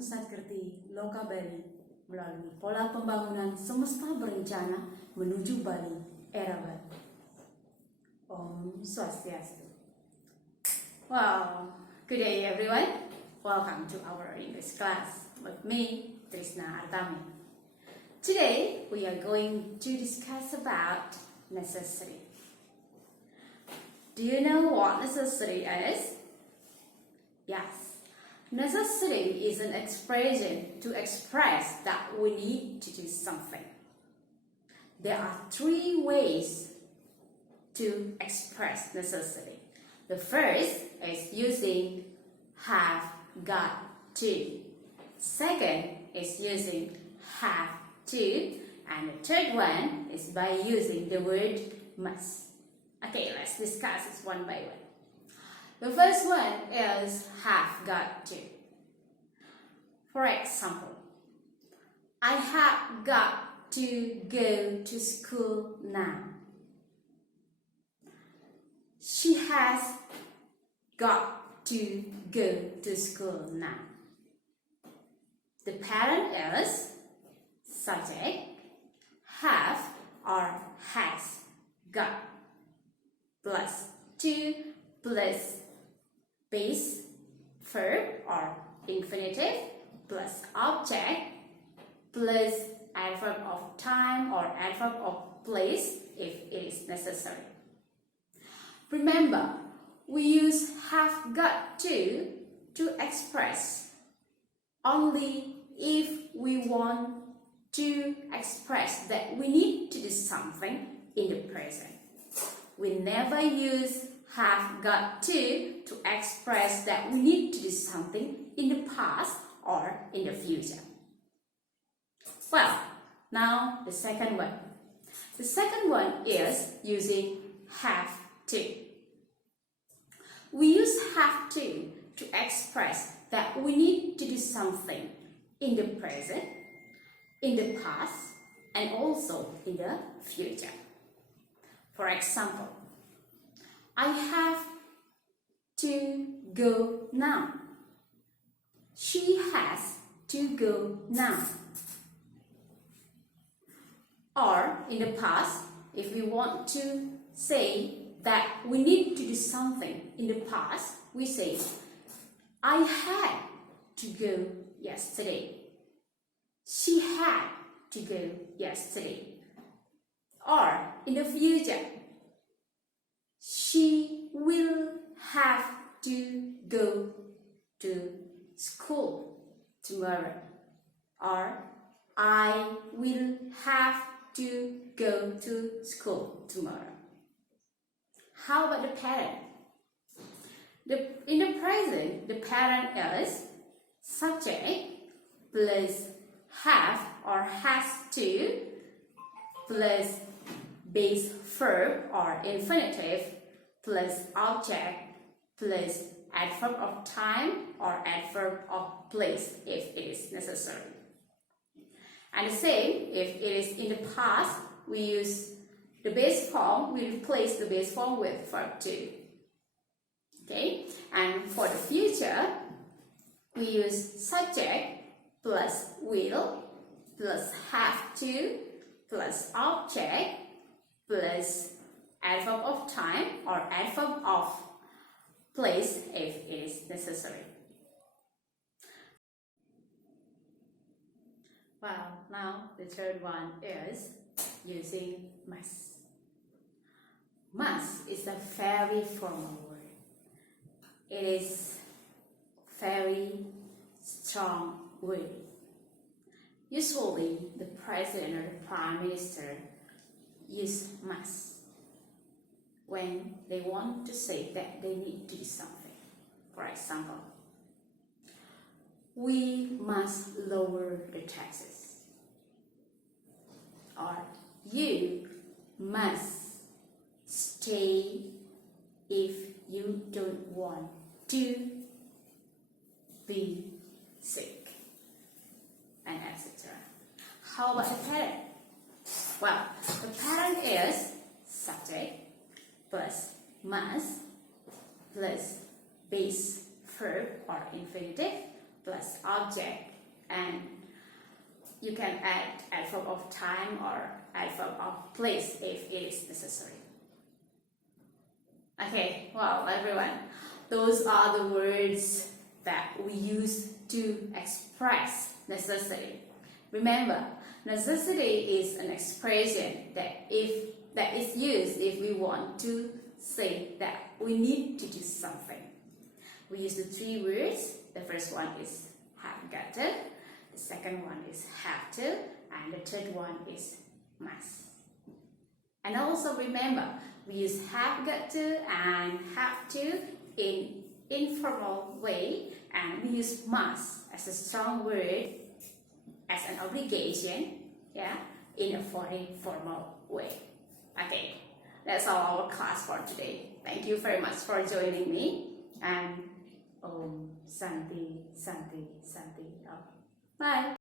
Satkerti Loka Bali melalui pola pembangunan semesta berencana menuju Bali era baru. Om Swastiastu. Wow, good day everyone. Welcome to our English class with me, Trisna Artami. Today we are going to discuss about necessity. Do you know what necessity is? Yes, necessity is an expression to express that we need to do something. There are three ways to express necessity. The first is using have, got, to. Second is using have to. And the third one is by using the word must. Okay, let's discuss this one by one. The first one is have got to. For example, I have got to go to school now. She has got to go to school now. The parent is subject, have or has got, plus to plus base verb or infinitive plus object plus adverb of time or adverb of place if it is necessary. Remember, we use have got to express only if we want to express that we need to do something in the present. We never use have got to express that we need to do something in the past or in the future. Well, now the second one. The second one is using have to. We use have to express that we need to do something in the present, in the past, and also in the future. For example, I have to go now. She has to go now. Or in the past, if we want to say that we need to do something in the past, we say, I had to go yesterday. She had to go yesterday. Or in the future, she will have to go to school tomorrow. Or I will have to go to school tomorrow. How about the parent? In the present, the parent is subject plus have or has to plus base verb or infinitive plus object plus adverb of time or adverb of place if it is necessary. And the same, if it is in the past, we use the base form, we replace the base form with verb to. Okay, and for the future, we use subject plus will plus have to plus object plus adverb of time or adverb of place if it is necessary. Well, now the third one is using must. Must is a very formal word. It is very strong word. Usually, the president or the prime minister use must when they want to say that they need to do something. For example, we must lower the taxes. Or you must stay if you don't want to be sick, and etc. How about the parent? Well, the parent is subject plus must plus base verb or infinitive plus object, and you can add adverb of time or adverb of place if it is necessary. Okay, well everyone, those are the words that we use to express necessity. Remember, necessity is an expression that is used if we want to say that we need to do something. We use the three words. The first one is have got to, the second one is have to, and the third one is must. And also remember, we use have got to and have to in informal way, and we use must as a strong word, as an obligation, yeah, in a formal way. Okay, that's all our class for today. Thank you very much for joining me, and Om Santi Santi Santi. Bye.